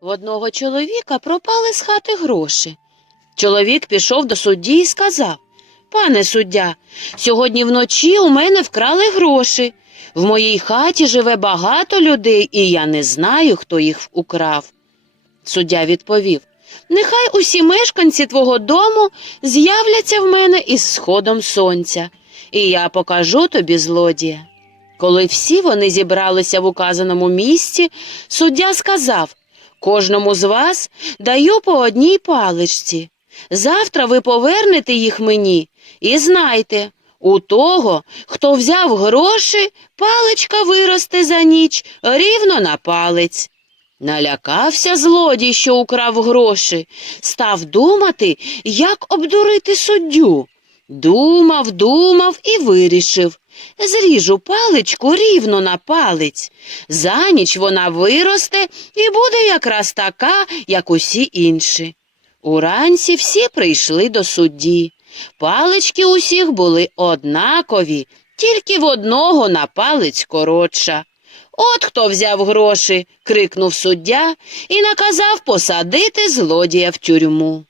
В одного чоловіка пропали з хати гроші. Чоловік пішов до судді і сказав Пане суддя, сьогодні вночі у мене вкрали гроші. В моїй хаті живе багато людей, і я не знаю, хто їх украв. Суддя відповів Нехай усі мешканці твого дому з'являться в мене із сходом сонця, і я покажу тобі злодія. Коли всі вони зібралися в указаному місці, суддя сказав Кожному з вас даю по одній паличці. Завтра ви повернете їх мені і знайте, у того, хто взяв гроші, паличка виросте за ніч рівно на палець. Налякався злодій, що украв гроші, став думати, як обдурити суддю. Думав, думав і вирішив. Зріжу паличку рівно на палець. За ніч вона виросте і буде якраз така, як усі інші. Уранці всі прийшли до судді. Палички усіх були однакові, тільки в одного на палець коротша. От хто взяв гроші, крикнув суддя і наказав посадити злодія в тюрму.